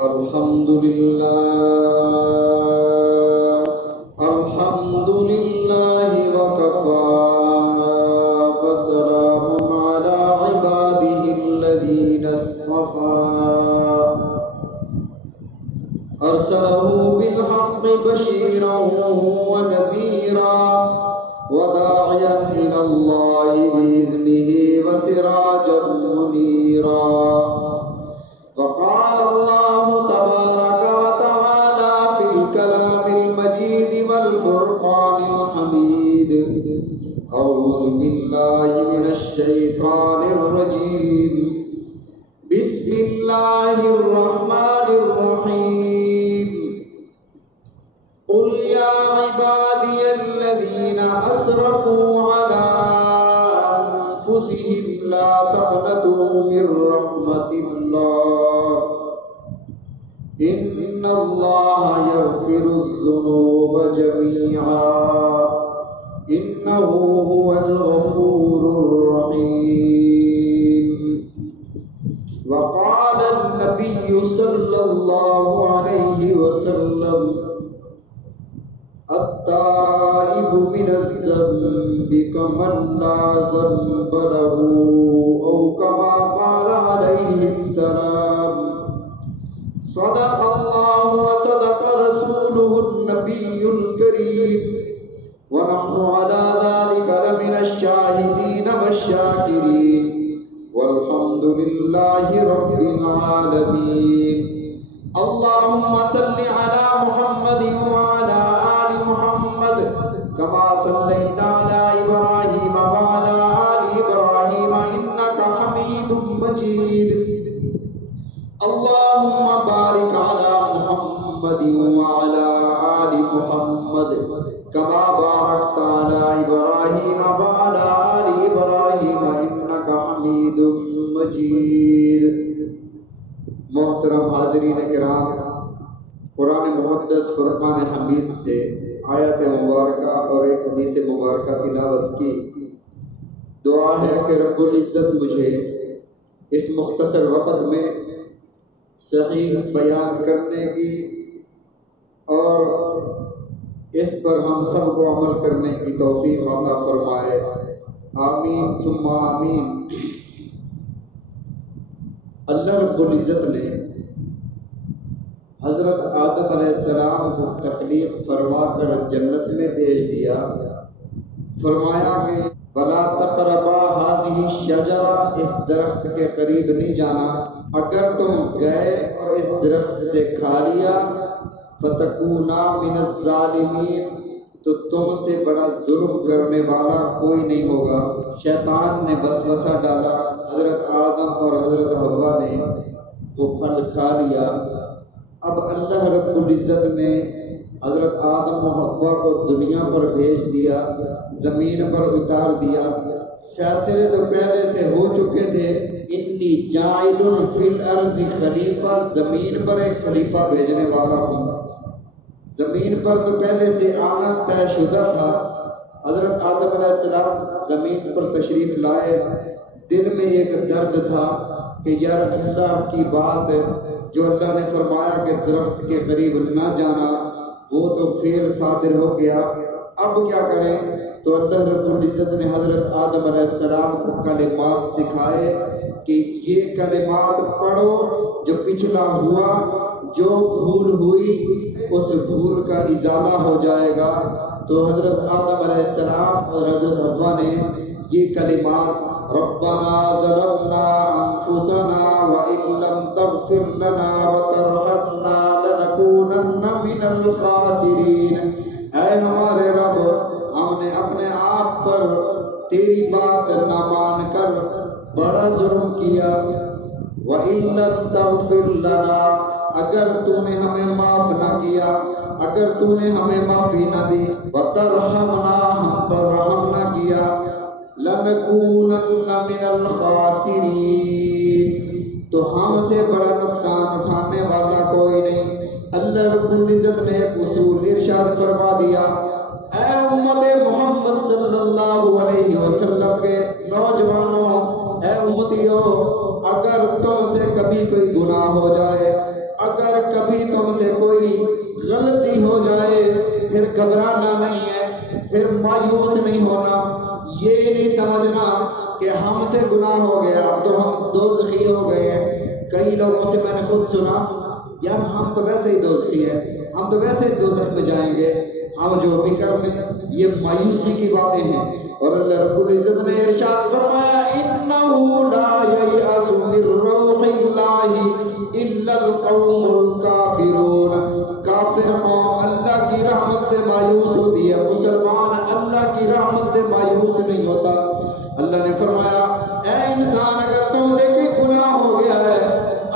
الحمد لله وكفى وسلام على عباده الذين اصطفى أرسله بالحق بشيرا ونذيرا وداعيا إلى الله بإذنه وسراجا منيرا. وقال الله تبارك وتعالى في الكلام المجيد والفرقان الحميد: أعوذ بالله من الشيطان الرجيم. بسم الله الرحمن الرحيم. قل يا عبادي الذين أسرفوا على أنفسهم لا تقنطوا من رحمة الله إن الله يغفر الذنوب جميعا إنه هو الغفور الرحيم. وقال النبي صلى الله عليه وسلم: التائب من الذنب كمن لا ذنب له أو كما قال عليه السلام. صدق الله وصدق رسوله النبي الكريم ونحن على ذلك لمن الشاهدين والشاكرين والحمد لله رب العالمين. اللهم صل على محمد وعلى آل محمد كما صليت على إبراهيم وعلى آل إبراهيم إنك حميد مجيد. اللهم بارك على محمد وعلى آل محمد كما باركت على إبراهيم وعلى آل إبراهيم إنك حميد مجيد. محترم حاضرین کرام، قرآن مقدس فرقان حمید سے آیت مبارکہ اور ایک حدیث مبارکہ تلاوت کی. دعا ہے کہ رب العزت مجھے اس مختصر وقت میں صحیح بیان کرنے کی اور اس پر ہم سب کو عمل کرنے کی توفیق عطا فرمائے. آمین ثم آمین. اللہ رب العزت نے حضرت آدم علیہ السلام کو تخلیق فرما کر جنت میں بھیج دیا. فرمایا کہ وَلَا تَقْرَبَا هَٰذِهِ الشَّجَرَةَ، اس درخت کے قریب نہیں جانا. اگر تم گئے اور اس درخت سے کھا لیا فَتَكُونَا مِنَ الظَّالِمِينَ، تو تم سے بڑا ظلم کرنے والا کوئی نہیں ہوگا. شیطان نے وسوسہ ڈالا. حضرت آدم اور حضرت حوا نے وہ پھل کھا لیا. اب اللہ رب العزت نے حضرت آدم و حوا کو دنیا پر بھیج دیا، زمین پر اتار دیا. فیصلے تو پہلے سے ہو چکے تھے. انی جاعل فی الارض خلیفہ، زمین پر ایک خلیفہ بھیجنے والا ہوں. زمین پر تو پہلے سے آنا طے شدہ تھا. حضرت آدم علیہ السلام زمین پر تشریف لائے. دل میں ایک درد تھا کہ یار اللہ کی بات جو اللہ نے فرمایا کہ درخت کے قریب نہ جانا، وہ تو فعل صادر ہو گیا. اب کیا کریں؟ تو اللہ رب العزت نے حضرت آدم علیہ السلام کو کلمات سکھائے کہ یہ کلمات پڑھو، جو پچھلا ہوا، جو بھول ہوئی اس بھول کا ازالہ ہو جائے گا. تو حضرت آدم علیہ السلام اور حضرت حوا نے یہ کلمات ربنا ظلمنا انفسنا وان لم تغفر لنا وترحمنا لنكونن من الخاسرین، اے ہمارے رب، ہم نے اپنے آپ پر تیری بات نہ مان کر بڑا ظلم کیا. وان لم تغفر لنا، اگر تو نے ہمیں معاف نہ کیا، اگر تو نے ہمیں معافی نہ دی، وترحمنا، ہم پر رحم نہ کیا، لنکونن من الخاسرین، تو ہم سے بڑا نقصان اٹھانے والا کوئی نہیں. اللہ رب العزت نے ایک اصول ارشاد فرما دیا: اے امت محمد صلی اللہ علیہ وسلم کے نوجوانوں، اے امتیوں، اگر تم سے کبھی کوئی گناہ ہو جائے، اگر تم سے کوئی غلطی ہو جائے پھر گھبرانا نہیں ہے، پھر مایوس نہیں ہونا، یہ نہیں سمجھنا کہ ہم سے گناہ ہو گیا اب تو ہم دوزخی ہو گئے ہیں۔ کئی لوگوں سے میں نے خود سنا، یار ہم تو ویسے ہی دوزخی ہیں، ہم تو ویسے ہی دوزخ میں جائیں گے، ہم جو بھی کر لیں۔ یہ مایوسی کی باتیں ہیں۔ اور اللہ رب العزت نے ارشاد فرمایا انہ لا ییأس من روح اللہ الا القوم الکافرون۔ کافر قوم اللہ کی رحمت سے مایوس ہوتی ہے، مسلمان اللہ کی رحمت سے مایوس نہیں ہوتا۔ اللہ نے فرمایا اے انسان اگر تم سے کوئی گناہ ہو گیا ہے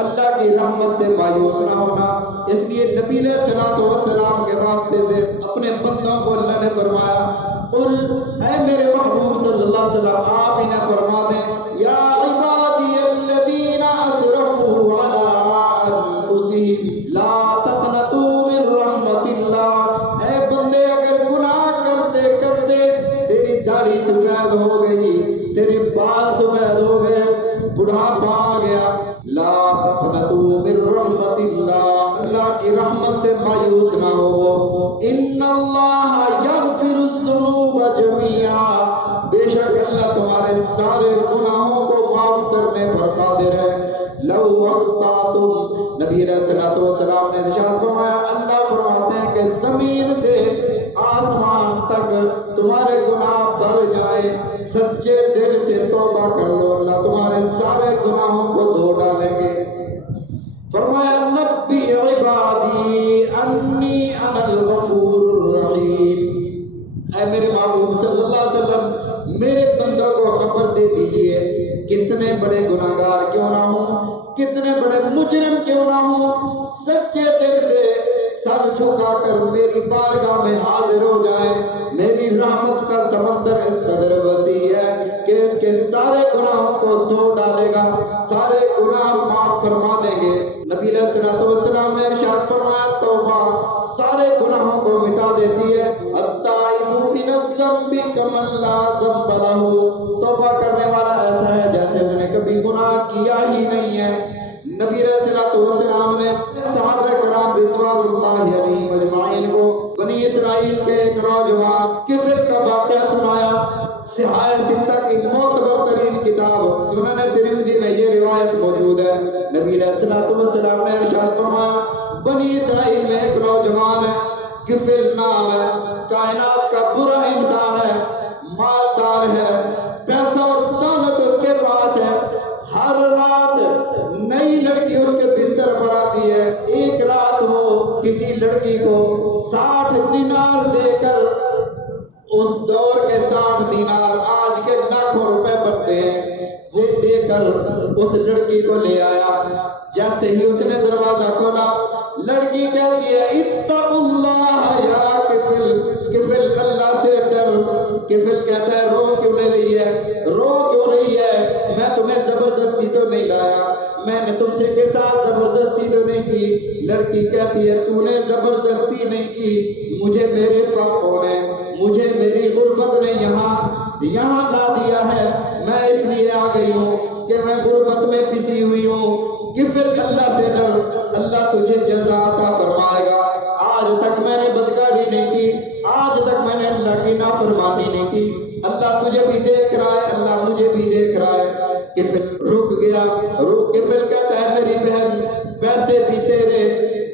اللہ کی رحمت سے مایوس نہ ہونا۔ اس لیے نبی علیہ الصلوۃ والسلام کے واسطے سے اپنے بندوں کو اللہ نے فرمایا قل، اے میرے محبوب صلی اللہ علیہ وسلم آپ انہیں فرما دیں یا عبادی الذین اسرفوا علی انفسہم لا تقنطوا من رحمت اللہ۔ اے بندے اگر گناہ کرتے کرتے تیری داڑھی سفید ہو گئی، تیرے بال سفید ہو گئے، بڑھاپا آ گیا، لا تقنطوا من رحمت اللہ، اللہ کی رحمت سے مایوس نہ ہو۔ ان اللہ یغفر الذنوب جميعا، بے شک اللہ تمہارے سارے گناہوں کو معاف کرنے پر قادر ہے۔ لو اخطأتم، نبی علیہ الصلوۃ والسلام نے ارشاد فرمایا اللہ فرماتے ہیں کہ زمین سے آسمان تک تمہارے گناہ بھر جائیں، سچے دل سے توبہ کر لو، اللہ تمہارے سارے گناہوں کو دھو ڈالیں گے۔ فرمایا نبی عبادی انی انا الغفور الرحیم، اے میرے محبوب صلی اللہ علیہ وسلم میرے بندوں کو خبر دے دیجئے کتنے بڑے گناہگار کیوں نہ ہوں، کتنے بڑے مجرم کیوں نہ ہوں، سچے دل سے سر جھکا کر میری بارگاہ میں حاضر ہو جائیں۔ میری رحمت کا سمندر اس قدر وسیع ہے کہ اس کے سارے گناہوں کو دھو ڈالے گا، سارے گناہ معاف فرما دیں گے۔ نبی علیہ الصلوۃ والسلام نے ارشاد فرمایا توبہ سارے گناہوں کو مٹا دیتی ہے۔ التائب من الذنب کمن لا ذنب لہ، توبہ کرنے والا ایسا ہے جیسے اس نے کبھی گناہ کیا ہی نہیں ہے۔ نبی علیہ الصلوۃ والسلام نے صحابہ کرام رضوان اللہ علیہم اجمعین کو بنی اسرائیل کے ایک نوجوان کفر کا واقعہ سنایا۔ صحاح ستہ کی معتبر ترین کتاب سنن ترمذی میں یہ روایت موجود ہے۔ نبی علیہ الصلوۃ والسلام نے ارشاد فرمایا بنی اسرائیل میں ایک نوجوان ہے، کفر نام ہے، کائنات کا برا انسان ہے، مالدار ہے، پیسہ اور دولت اس کے پاس ہے، ہر رات نئی لڑکی اس کے بستر پر آتی ہے۔ ایک رات وہ کسی لڑکی کو 60 دینار دے کر، اس دور کے 60 دینار آج کے لاکھوں روپے بنتے ہیں، وہ دے کر اس لڑکی کو لے آیا۔ جیسے ہی اس نے دروازہ کھولا لڑکی کہتی ہے اتقوا اللہ یا کفل، کفل اللہ سے ڈر۔ کفل کہتا ہے رو کیوں نہیں رہی ہے، رو کیوں رہی ہے، میں تمہیں زبردستی تو نہیں لایا، میں نے تم سے کے ساتھ زبردستی تو نہیں کی۔ لڑکی کہتی ہے تو نے زبردستی نہیں کی، مجھے میرے فقر نے، مجھے میری غربت نے یہاں لا دیا ہے، میں اس لیے آ گئی ہوں کہ میں غربت میں پسی ہوئی ہوں۔ کفر اللہ سے ڈر، اللہ تجھے جزا عطا فرمائے گا۔ آج تک میں نے بدکاری نہیں کی، آج تک میں نے اللہ کی نافرمانی نہیں کی، اللہ تجھے بھی دیکھ رہا ہے، اللہ مجھے بھی دیکھ رہا ہے۔ کفر رک گیا، کفر کہتا ہے میری بہن پیسے بھی تیرے،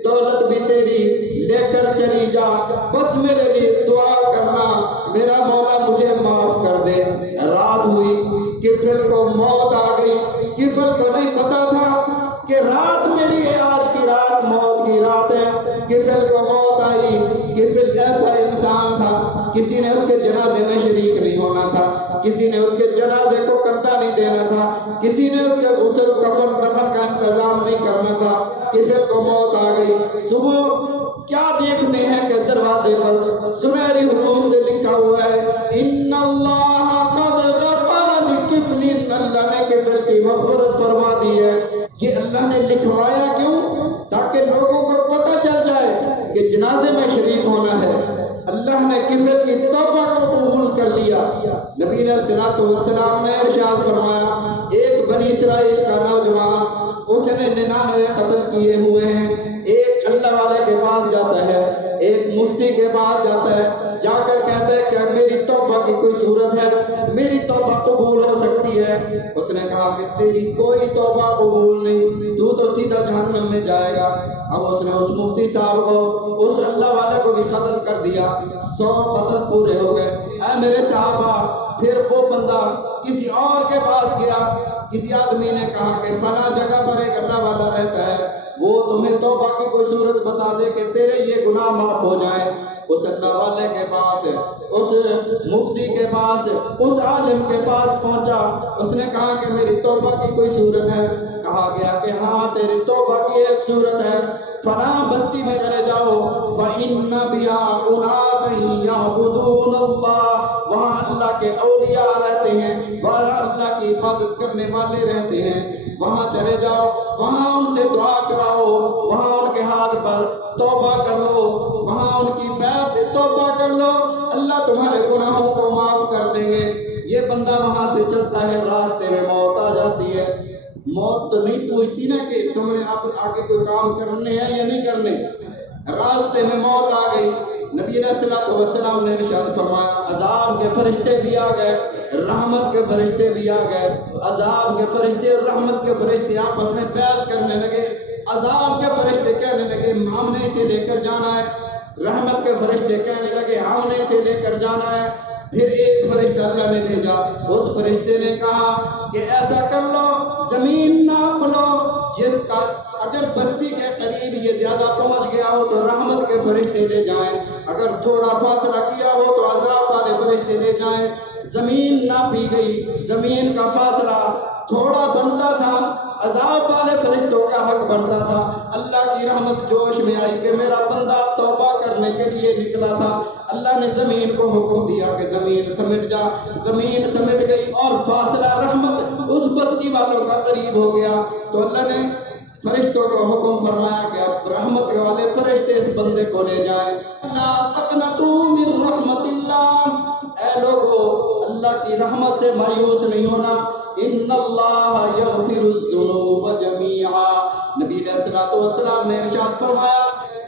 دولت بھی تیری، لے کر چلی جا، بس میرے لیے دعا کرنا میرا مولا مجھے معاف کر دے۔ رات ہوئی، کفر کو موت آ گئی، کفر کو نہیں پتا تھا کہ رات میری ہے، آج کی رات موت کی رات ہے۔ کفر کو موت آئی، کفر ایسا انسان تھا کسی نے اس کے جنازے میں شریک نہیں ہونا تھا، کسی نے اس کے جنازے کو کندھا نہیں دینا تھا، کسی نے اس کے غسل کفن دفن کا انتظام نہیں کرنا تھا۔ کفر کو موت آ گئی، صبح کیا دیکھتے ہیں کہ دروازے پر سنہری حروف سے لکھا ہوا ہے ان اللہ قد غفر لکفل، اللہ نے کفر کی مغفرت فرما دی ہے۔ یہ اللہ نے لکھوایا کیوں؟ تاکہ لوگوں کو پتہ چل جائے کہ جنازے میں شریک ہونا ہے۔ اللہ نے کفر کی توبہ کو قبول کر لیا۔ نبی علیہ الصلوۃ والسلام نے ارشاد فرمایا ایک بنی اسرائیل کا نوجوان، اس نے 99 قتل کیے ہوئے ہیں، ایک اللہ والے کے پاس جاتا ہے، جا کر کہتا ہے کہ میری توبہ کی کوئی صورت ہے، میری توبہ قبول ہو سکتی ہے؟ اس نے کہا کہ تیری کوئی توبہ قبول نہیں، تو سیدھا جہنم میں جائے گا۔ اب اس نے اس مفتی صاحب کو، اس اللہ والے کو بھی قتل کر دیا، 100 قتل پورے ہو گئے۔ اے میرے صحابہ، پھر وہ بندہ کسی اور کے پاس گیا، کسی آدمی نے کہا کہ فلاں جگہ پر ایک اللہ والا رہتا ہے، وہ تمہیں توبہ کی کوئی صورت بتا دے کہ تیرے یہ گناہ معاف ہو جائیں۔ اس اللہ والے کے پاس، اس مفتی کے پاس، اس عالم کے پاس پہنچا، اس نے کہا کہ میری توبہ کی کوئی صورت ہے؟ کہا گیا کہ ہاں تیری توبہ کی ایک صورت ہے، فلاں بستی میں چلے جاؤ، فَإِنَّ بِهَا أُنَاسًا يَعْبُدُونَ اللَّهَ، وہاں اللہ کے اولیاء رہتے ہیں، وہاں اللہ کی عبادت کرنے والے رہتے ہیں، وہاں چلے جاؤ، وہاں ان سے دعا کراؤ، وہاں ان کے ہاتھ پر توبہ کر لو، وہاں ان کی بیعت پہ توبہ کر لو، اللہ تمہارے گناہوں کو معاف کر دیں گے۔ یہ بندہ وہاں سے چلتا ہے، راستے میں موت آ جاتی ہے۔ موت تو نہیں پوچھتی نا کہ تمہیں اب آگے کوئی کام کرنے ہیں یا نہیں کرنے، راستے میں موت آ گئی۔ نبی علیہ الصلوۃ والسلام نے ارشاد فرمایا، عذاب کے فرشتے بھی آ گئے، رحمت کے فرشتے بھی آ گئے۔ عذاب کے فرشتے اور رحمت کے فرشتے آپس میں بحث کرنے لگے۔ عذاب کے فرشتے کہنے لگے ہم نے اسے لے کر جانا ہے، رحمت کے فرشتے کہنے لگے ہم نے اسے لے کر جانا ہے۔ پھر ایک فرشتہ اللہ نے بھیجا، اس فرشتے نے کہا کہ ایسا کر لو، زمین ناپ لو، جس کا اگر بستی کے قریب یہ زیادہ پہنچ گیا ہو تو رحمت کے فرشتے لے جائیں، اگر تھوڑا فاصلہ کیا ہو تو عذاب والے فرشتے لے جائیں۔ زمین ناپی گئی، زمین کا فاصلہ تھوڑا بنتا تھا، عذاب والے فرشتوں کا حق بنتا تھا۔ اللہ کی رحمت جوش میں آئی کہ میرا بندہ توبہ کرنے کے لیے نکلا تھا، اللہ نے زمین کو حکم دیا کہ زمین سمٹ جا، زمین سمٹ گئی اور فاصلہ رحمت اس بستی والوں کا قریب ہو گیا۔ تو اللہ نے فرشتوں کو حکم فرمایا کہ اب رحمت والے فرشتے اس بندے کو لے جائیں۔ لا تقنطوا من رحمت اللہ، اے لوگو اللہ کی رحمت سے مایوس نہیں ہونا۔ ان اللہ یغفر الذنوب جمیعا، نبی علیہ الصلوۃ والسلام نے ارشاد فرمایا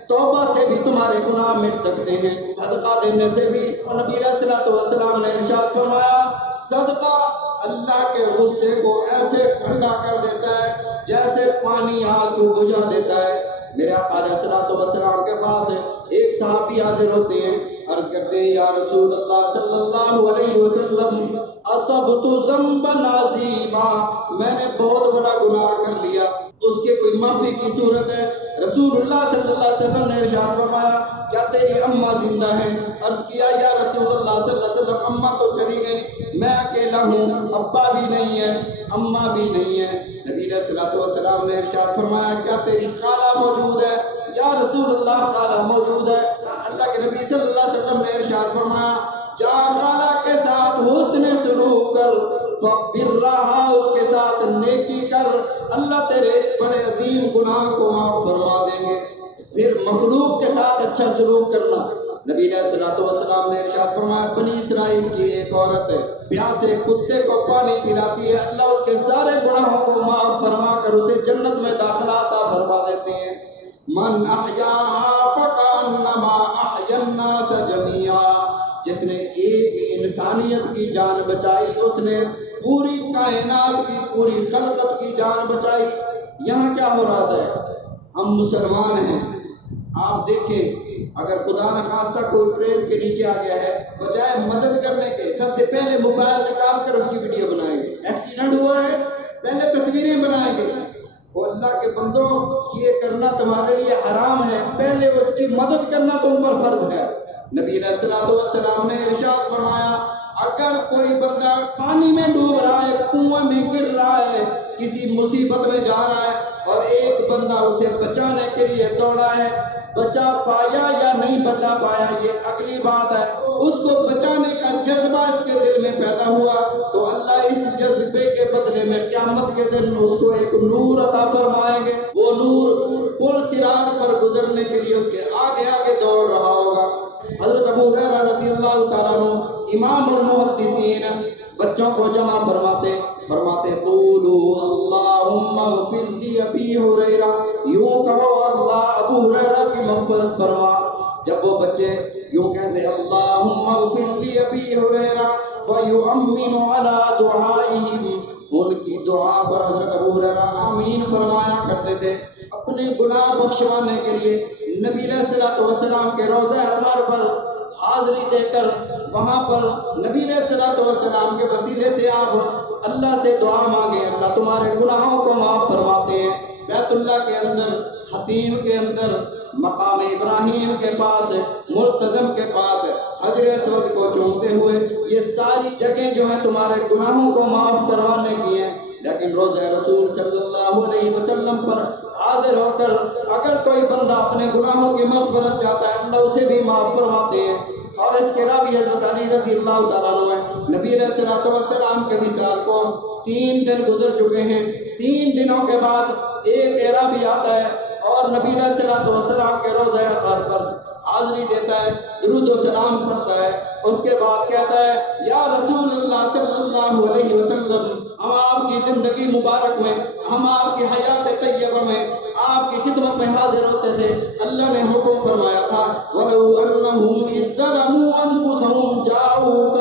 توبہ سے بھی تمہارے گناہ مٹ سکتے ہیں، صدقہ دینے سے بھی۔ نبی علیہ الصلوۃ والسلام نے ارشاد فرمایا صدقہ اللہ کے غصے کو ایسے ٹھنڈا کر دیتا ہے جیسے پانی آگ کو بجھا دیتا ہے۔ میرے آقا علیہ الصلوۃ والسلام کے پاس ایک صحابی حاضر ہوتے ہیں، عرض کرتے ہیں یا رسول اللہ صلی اللہ علیہ وسلم اصبت ذنبا عظیما، میں نے بہت بڑا گناہ کر لیا، اس کے کوئی معافی کی صورت ہے؟ رسول اللہ صلی اللہ علیہ وسلم نے ارشاد فرمایا کیا تیری اماں زندہ ہیں؟ عرض کیا یا رسول اللہ صلی اللہ علیہ وسلم اماں تو چلی گئی، میں اکیلا ہوں، ابا بھی نہیں ہے، اماں بھی نہیں ہے۔ نبی علیہ الصلوۃ والسلام نے ارشاد فرمایا کیا تیری خالہ موجود ہے؟ یا رسول اللہ خالہ موجود ہے۔ اللہ کے نبی صلی اللہ علیہ وسلم نے ارشاد فرمایا جا خالہ کے ساتھ حسن سلوک کر، فبرھا، اس کے ساتھ نیکی کر، اللہ تیرے اس بڑے عظیم گناہ کو معاف فرما دیں گے۔ پھر مخلوق کے ساتھ اچھا سلوک کرنا، نبی علیہ الصلوۃ والسلام نے ارشاد فرمایا بنی اسرائیل کی ایک عورت ہے، پیاسے کتے کو پانی پلاتی ہے، اللہ اس کے سارے گناہوں کو معاف فرما کر اسے جنت میں داخلہ عطا فرما دیتے ہیں۔ من احیاها فکانما احیا الناس جميعا، جس نے ایک انسانیت کی جان بچائی اس نے پوری کائنات کی، پوری خلقت کی جان بچائی۔ یہاں کیا ہو رہا ہے؟ ہم مسلمان ہیں، آپ دیکھیں اگر خدا نخواستہ کوئی ٹرین کے نیچے آ گیا ہے، بجائے مدد کرنے کے سب سے پہلے موبائل نکال کر اس کی ویڈیو بنائیں گے۔ ایکسیڈنٹ ہوا ہے پہلے تصویریں بنائیں گے۔ وہ اللہ کے بندوں یہ کرنا تمہارے لیے حرام ہے، پہلے اس کی مدد کرنا تم پر فرض ہے۔ نبی علیہ الصلوۃ والسلام نے ارشاد فرمایا اگر کوئی بندہ پانی میں ڈوب رہا ہے، کنویں میں گر رہا ہے، کسی مصیبت میں جا رہا ہے اور ایک بندہ اسے بچانے کے لیے دوڑا ہے، بچا پایا یا نہیں بچا پایا یہ اگلی بات ہے، اس کو بچانے کا جذبہ اس کے دل میں پیدا ہوا تو اللہ اس جذبے کے بدلے میں قیامت کے دن اس کو ایک نور عطا فرمائیں گے۔ وہ نور پل صراط پر گزرنے کے لیے اس کے آگے آگے دوڑ رہا ہوگا۔ حضرت ابو ہریرہ رضی اللہ تعالیٰ عنہ امام المحدثین بچوں کو جمع فرماتے قولوا اللہم اغفر لی ابی ہریرہ، یوں کہو اللہ ابو ہریرہ کی مغفرت فرما۔ جب وہ بچے یوں کہتے اللہم اغفر لی ابی ہریرہ فیؤمن علی دعائہم، ان کی دعا پر حضرت ابو ہریرہ آمین فرمایا کرتے تھے۔ اپنے گناہ بخشوانے کے لیے نبی علیہ الصلوۃ والسلام کے روضہ اطہر پر حاضری دے کر وہاں پر نبی علیہ الصلوۃ والسلام کے وسیلے سے آپ اللہ سے دعا مانگیں، اللہ تمہارے گناہوں کو معاف فرماتے ہیں۔ بیت اللہ کے اندر، حتیم کے اندر، مقام ابراہیم کے پاس، ملتزم کے پاس، حجر اسود کو چومتے ہوئے، یہ ساری جگہیں جو ہیں تمہارے گناہوں کو معاف کروانے کی ہیں۔ لیکن روضہ رسول صلی اللہ علیہ وسلم پر حاضر ہو کر اگر کوئی بندہ اپنے گناہوں کی مغفرت چاہتا ہے، اللہ اسے بھی معاف فرماتے ہیں۔ اور اس کے راوی حضرت علی رضی اللہ تعالیٰ عنہ ہے۔ نبی علیہ الصلوۃ والسلام کے وصال کو 3 دن گزر چکے ہیں۔ 3 دنوں کے بعد ایک راوی آتا ہے اور نبی علیہ الصلوۃ والسلام کے روضہ اطہر پر حاضری دیتا ہے، درود و سلام پڑھتا ہے، اس کے بعد کہتا ہے یا رسول اللہ صلی اللہ علیہ وسلم، ہم آپ کی زندگی مبارک میں، ہم آپ کی حیات طیبہ میں آپ کی خدمت میں حاضر ہوتے تھے، اللہ نے حکم فرمایا تھا وَلَوْ أَنَّهُمْ إِذ ظَّلَمُوا أَنفُسَهُمْ جَاءُوكَ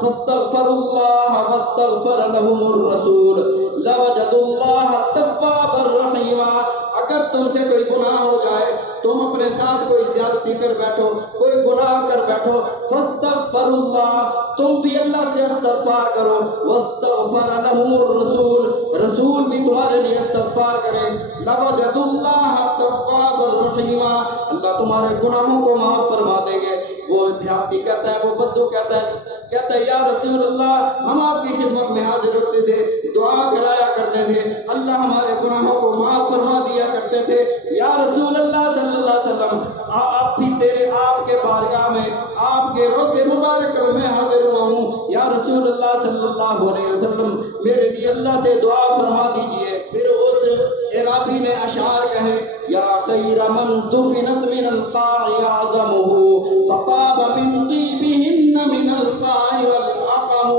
فَاسْتَغْفَرُوا اللَّهَ وَاسْتَغْفَرَ لَهُمُ الرَّسُولُ لَوَجَدُوا اللَّهَ تَوَّابًا رَحِيمًا۔ اگر تم سے کوئی گناہ ہو جائے، تم اپنے ساتھ کوئی زیادتی کر بیٹھو، کوئی گناہ کر بیٹھو، فاستغفر اللہ، تم بھی اللہ سے استغفار کرو، واستغفر لهم الرسول، رسول بھی تمہارے لیے استغفار کرے، لوجد اللہ توابا رحیما، اللہ تمہارے گناہوں کو معاف فرما دیں گے۔ وہ دیہاتی کہتا ہے، وہ بدو کہتا ہے یا رسول اللہ، ہم آپ کی خدمت میں حاضر ہوتے تھے، دعا کرایا کرتے تھے، اللہ ہمارے گناہوں کو معاف فرما دیا کرتے تھے، یا رسول اللہ صلی اللہ علیہ وسلم، آپ بھی تیرے آپ کے بارگاہ میں، آپ کے روضے مبارک میں حاضر ہوا ہوں، یا رسول اللہ صلی اللہ علیہ وسلم میرے لیے اللہ سے دعا فرما دیجئے۔ پھر اس عرابی نے اشعار کہے یا خیر من دفنت من القاع اعظمہ فطاب من طیبہن من القاع والاقم،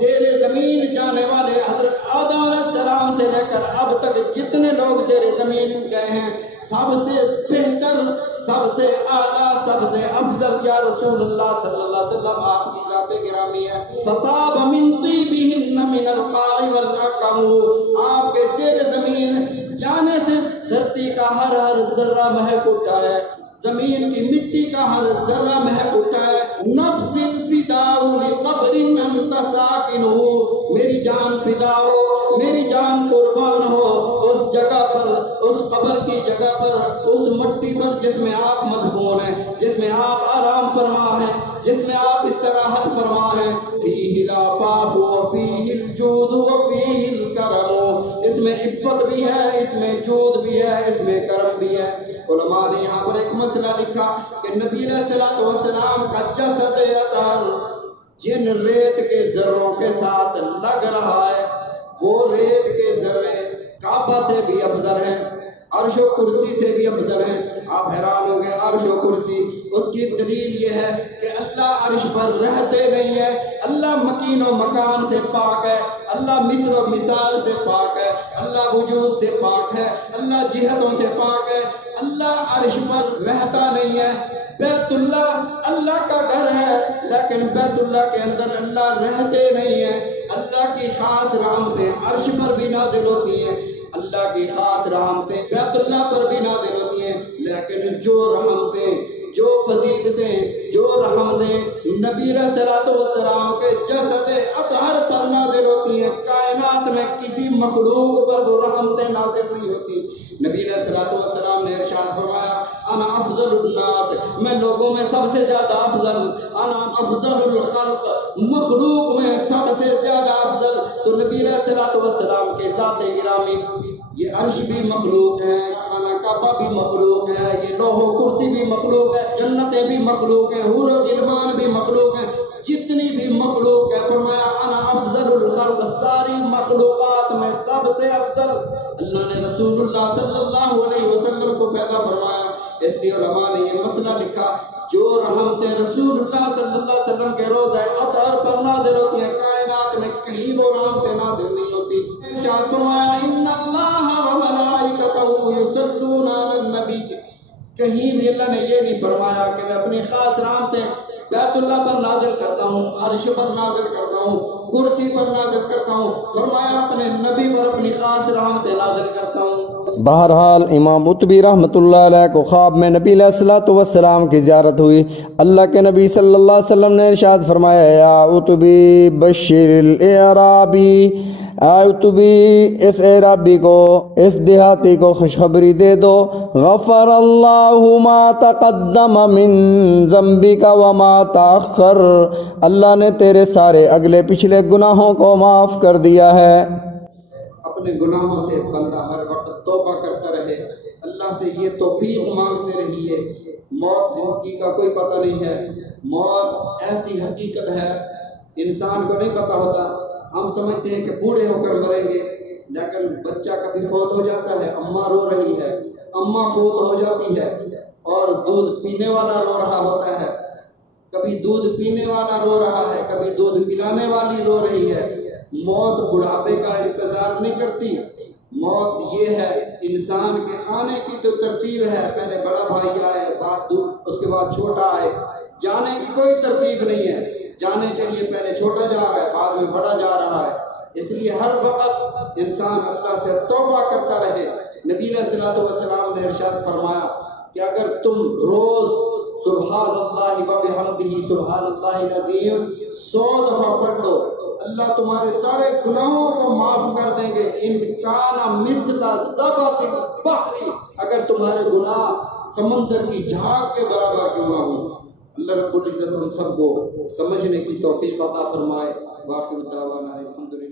زیر زمین جانے والے حضرت آدم علیہ السلام سے لے کر اب تک جتنے لوگ زیر زمین گئے ہیں، سب سے بہتر، سب سے اعلیٰ، سب سے افضل یا رسول اللہ صلی اللہ علیہ وسلم آپ کی ذات گرامی ہے۔ فطاب من طیبہن من القاع والاقم، آپ کے زیر زمین جانے سے دھرتی کا ہر ذرہ مہک اٹھا ہے، زمین کی مٹی کا ہر ذرہ مہک اٹھا ہے۔ نفس فداء لقبر انت ساکنہ، میری جان فدا ہو، میری جان قربان ہو اس جگہ پر، اس قبر کی جگہ پر، اس مٹی پر جس میں آپ مدفون ہیں، جس میں آپ آرام فرما ہیں، جس میں آپ استراحت فرما ہیں۔ فیہ العفاف وفیہ الجود وفیہ الکرم، اس میں عفت بھی ہے، اس میں جود بھی ہے، اس میں کرم بھی ہے۔ علماء نے یہاں پر ایک مسئلہ لکھا کہ نبی علیہ الصلوۃ والسلام کا جسد اطہر جن ریت کے ذروں کے ساتھ لگ رہا ہے، وہ ریت کے ذرے کعبہ سے بھی افضل ہیں، عرش و کرسی سے بھی افضل ہیں۔ آپ حیران ہوں گے، عرش و کرسی، اس کی دلیل یہ ہے کہ اللہ عرش پر رہتے نہیں ہے، اللہ مکین و مکان سے پاک ہے، اللہ مثل و مثال سے پاک ہے، اللہ وجود سے پاک ہے، اللہ جہتوں سے پاک ہے، اللہ عرش پر رہتا نہیں ہے۔ بیت اللہ اللہ کا گھر ہے، لیکن بیت اللہ کے اندر اللہ رہتے نہیں ہیں۔ اللہ کی خاص رحمتیں عرش پر بھی نازل ہوتی ہیں، اللہ کی خاص رحمتیں بیت اللہ پر بھی نازل ہوتی ہیں، لیکن جو رحمتیں، جو فضیلتیں، جو رحمتیں نبی علیہ الصلوۃ والسلام کے جسد اطہر پر نازل ہوتی ہیں، کائنات میں کسی مخلوق پر وہ رحمتیں نازل نہیں ہوتی۔ نبی علیہ الصلوۃ والسلام نے ارشاد فرمایا انا افضل الناس، میں لوگوں میں سب سے زیادہ افضل، انا افضل الخلق، مخلوق میں سب سے زیادہ افضل۔ تو نبی علیہ الصلوۃ والسلام کے ذات گرامی، یہ عرش بھی مخلوق ہے، خانہ کعبہ بھی مخلوق ہے، یہ لوح و کرسی بھی مخلوق ہے، جنتیں بھی مخلوق ہیں، حور و غلمان بھی مخلوق ہیں، جتنی بھی مخلوق ہے، فرمایا انا افضل الخلق، ساری مخلوقات میں سب سے افضل۔ اللہ نے رسول اللہ صلی اللہ علیہ وسلم کو پیدا فرمایا، اس لیے علماء نے یہ مسئلہ لکھا جو رحمتیں رسول اللہ صلی اللہ علیہ وسلم کے روضہ اطہر پر نازل ہوتی ہیں، کائنات میں کہیں وہ رحمتیں نازل نہیں ہوتی۔ ارشاد فرمایا ان اللہ و ملائکتہ یصلون علی النبی، کہیں بھی اللہ نے یہ نہیں فرمایا کہ میں اپنی خاص رحمتیں بیت اللہ پر نازل کرتا ہوں، عرش پر نازل کرتا ہوں، کرسی پر نازل کرتا ہوں، فرمایا اپنے نبی پر اپنی خاص رحمتیں نازل کرتا ہوں۔ بہرحال امام قطبی رحمۃ اللہ علیہ کو خواب میں نبی علیہ الصلوۃ والسلام کی زیارت ہوئی۔ اللہ کے نبی صلی اللہ علیہ وسلم نے ارشاد فرمایا، یا قطبی بشر الاعرابی، قطبی اس اعرابی کو، اس دیہاتی کو خوشخبری دے دو، غفر اللہ ما تقدم من ذنبک وما تاخر، اللہ نے تیرے سارے اگلے پچھلے گناہوں کو معاف کر دیا ہے۔ اپنے گناہوں سے بندہ ہر وقت توبہ کرتا رہے، اللہ سے یہ توفیق مانگتے رہیے۔ موت زندگی کا کوئی پتہ نہیں ہے، موت ایسی حقیقت ہے انسان کو نہیں پتہ ہوتا۔ ہم سمجھتے ہیں کہ بوڑھے ہو کر مریں گے، لیکن بچہ کبھی فوت ہو جاتا ہے، اماں رو رہی ہے، اماں فوت ہو جاتی ہے اور دودھ پینے والا رو رہا ہوتا ہے، کبھی دودھ پینے والا رو رہا ہے، کبھی دودھ پلانے والی رو رہی ہے۔ موت بڑھاپے کا انتظار نہیں کرتی، موت یہ ہے انسان کے آنے کی تو ترتیب ہے، پہلے بڑا بھائی آئے، اس کے بعد چھوٹا آئے، جانے کی کوئی ترتیب نہیں ہے۔ جانے کے لیے پہلے چھوٹا جا رہا ہے، بعد میں بڑا جا رہا ہے، اس لیے ہر وقت انسان اللہ سے توبہ کرتا رہے۔ نبی علیہ الصلوۃ والسلام نے ارشاد فرمایا کہ اگر تم روز سبحان اللہ وبحمدہ سبحان اللہ العظیم 100 دفعہ پڑھ لو، اللہ تمہارے سارے گناہوں کو معاف کر دیں گے۔ ان کان مثل زبد البحر، اگر تمہارے گناہ سمندر کی جھاگ کے برابر کیوں نہ ہوں۔ اللہ رب العزت ہم سب کو سمجھنے کی توفیق عطا فرمائے۔ واخر دعوانا الحمدللہ۔